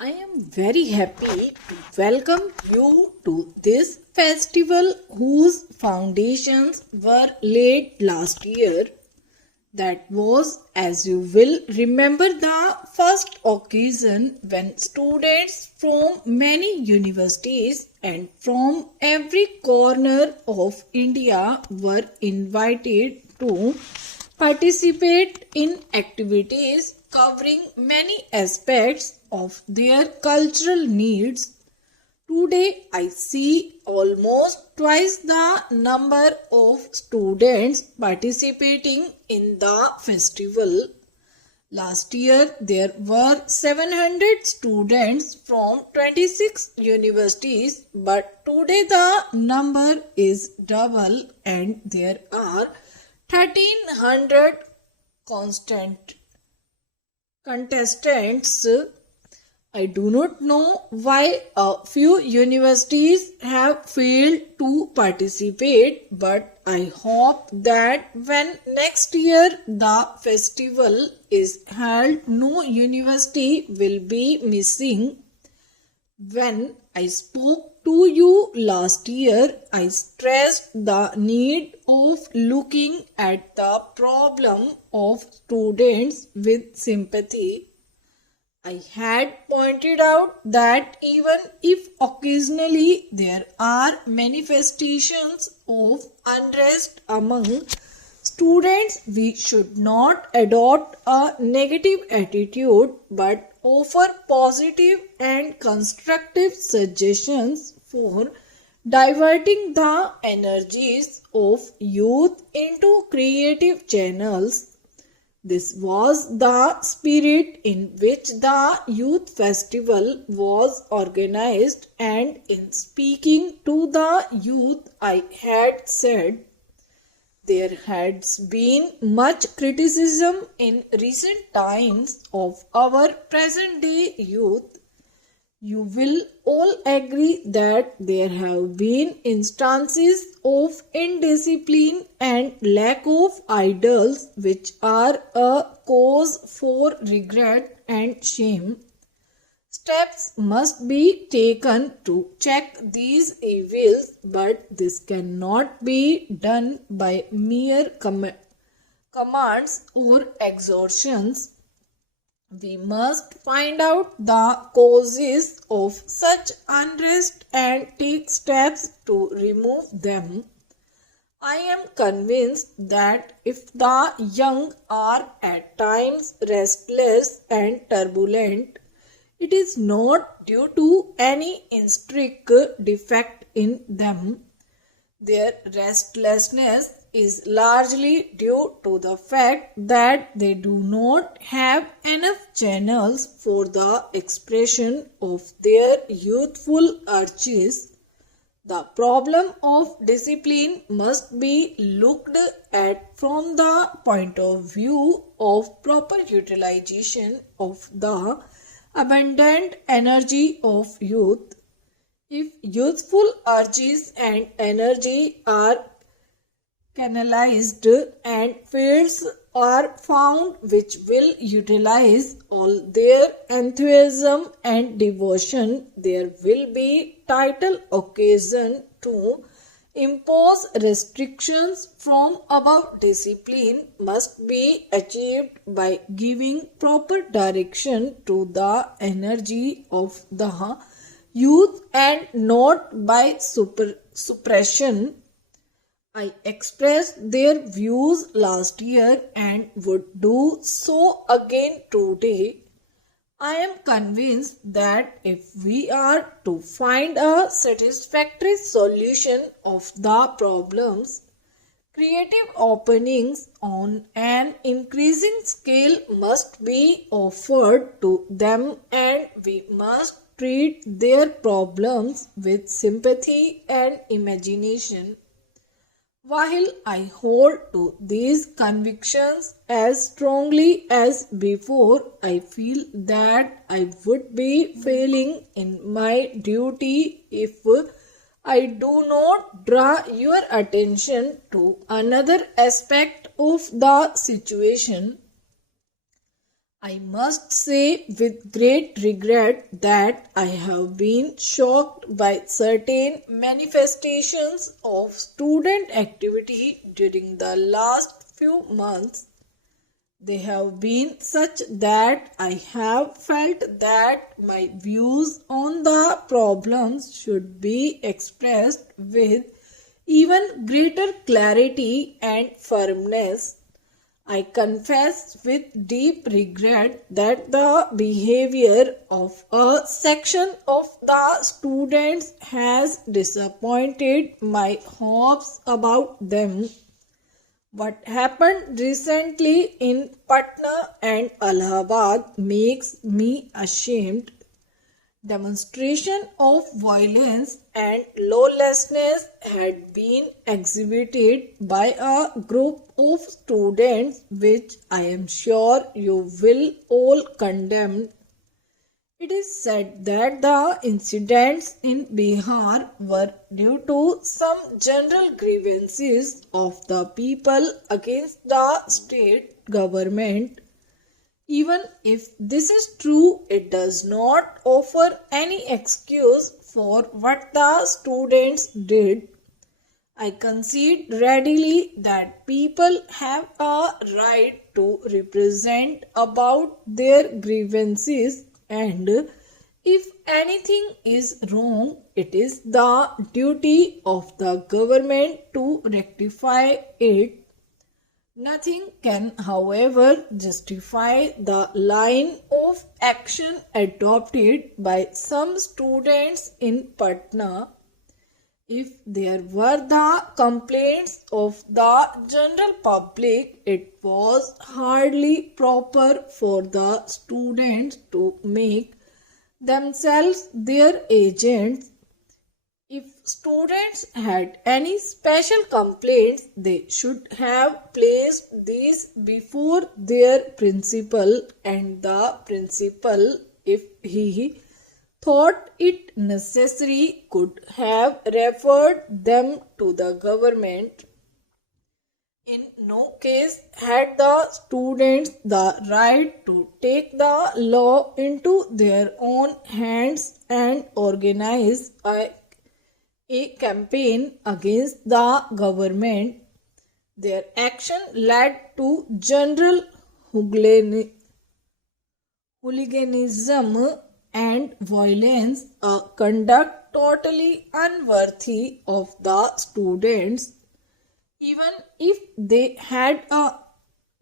I am very happy to welcome you to this festival whose foundations were laid last year. That was, as you will remember, the first occasion when students from many universities and from every corner of India were invited to participate in activities covering many aspects of their cultural needs. Today, I see almost twice the number of students participating in the festival. Last year, there were 700 students from 26 universities, but today the number is double and there are 1300 constant contestants. I do not know why a few universities have failed to participate, but I hope that when next year the festival is held, no university will be missing. When I spoke to you last year, I stressed the need of looking at the problem of students with sympathy. I had pointed out that even if occasionally there are manifestations of unrest among students, we should not adopt a negative attitude but offer positive and constructive suggestions for diverting the energies of youth into creative channels. This was the spirit in which the youth festival was organized, and in speaking to the youth, I had said, there has been much criticism in recent times of our present day youth. You will all agree that there have been instances of indiscipline and lack of ideals which are a cause for regret and shame. Steps must be taken to check these evils, but this cannot be done by mere commands or exhortations. We must find out the causes of such unrest and take steps to remove them. I am convinced that if the young are at times restless and turbulent, it is not due to any intrinsic defect in them. Their restlessness is largely due to the fact that they do not have enough channels for the expression of their youthful urges. The problem of discipline must be looked at from the point of view of proper utilization of the abundant energy of youth. If youthful urges and energy are canalized and fields are found which will utilize all their enthusiasm and devotion, there will be tidal occasion to impose restrictions from above. Discipline must be achieved by giving proper direction to the energy of the youth and not by suppression. I expressed their views last year and would do so again today. I am convinced that if we are to find a satisfactory solution of the problems, creative openings on an increasing scale must be offered to them, and we must treat their problems with sympathy and imagination. While I hold to these convictions as strongly as before, I feel that I would be failing in my duty if I do not draw your attention to another aspect of the situation. I must say with great regret that I have been shocked by certain manifestations of student activity during the last few months. They have been such that I have felt that my views on the problems should be expressed with even greater clarity and firmness. I confess with deep regret that the behavior of a section of the students has disappointed my hopes about them. What happened recently in Patna and Allahabad makes me ashamed. Demonstration of violence and lawlessness had been exhibited by a group of students which I am sure you will all condemn. It is said that the incidents in Bihar were due to some general grievances of the people against the state government. Even if this is true, it does not offer any excuse for what the students did. I concede readily that people have a right to represent about their grievances, and if anything is wrong, it is the duty of the government to rectify it. Nothing can, however, justify the line of action adopted by some students in Patna. If there were the complaints of the general public, it was hardly proper for the students to make themselves their agents. If students had any special complaints, they should have placed these before their principal, and the principal, if he thought it necessary, could have referred them to the government. In no case had the students the right to take the law into their own hands and organize a campaign against the government. Their action led to general hooliganism and violence, a conduct totally unworthy of the students. Even if they had a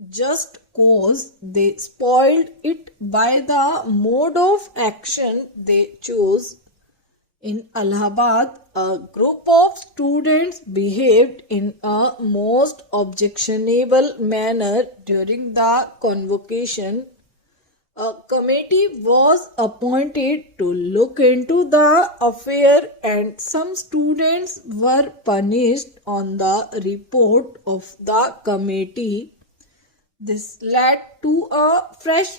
just cause, they spoiled it by the mode of action they chose. In Allahabad, a group of students behaved in a most objectionable manner during the convocation. A committee was appointed to look into the affair, and some students were punished on the report of the committee. This led to a fresh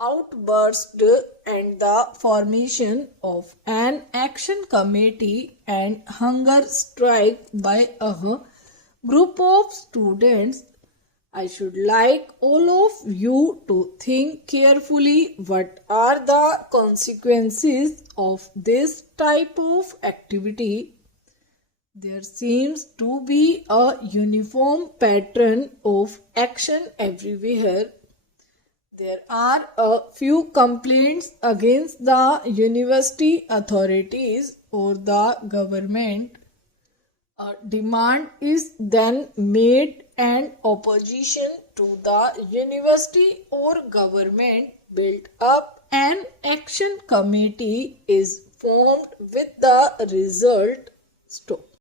outburst and the formation of an action committee and hunger strike by a group of students. I should like all of you to think carefully what are the consequences of this type of activity. There seems to be a uniform pattern of action everywhere. There are a few complaints against the university authorities or the government. A demand is then made and opposition to the university or government built up. An action committee is formed with the result. Stop.